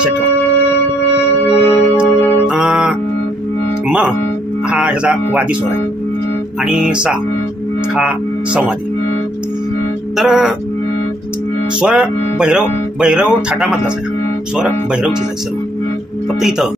लक्षात ठेवा. म हा ह्याचा वादी स्वर आहे आणि सा हा संवादी. तर स्वर भैरव थाटामधलाच आहे. स्वर भैरवचीच आहे सर्व. फक्त इथं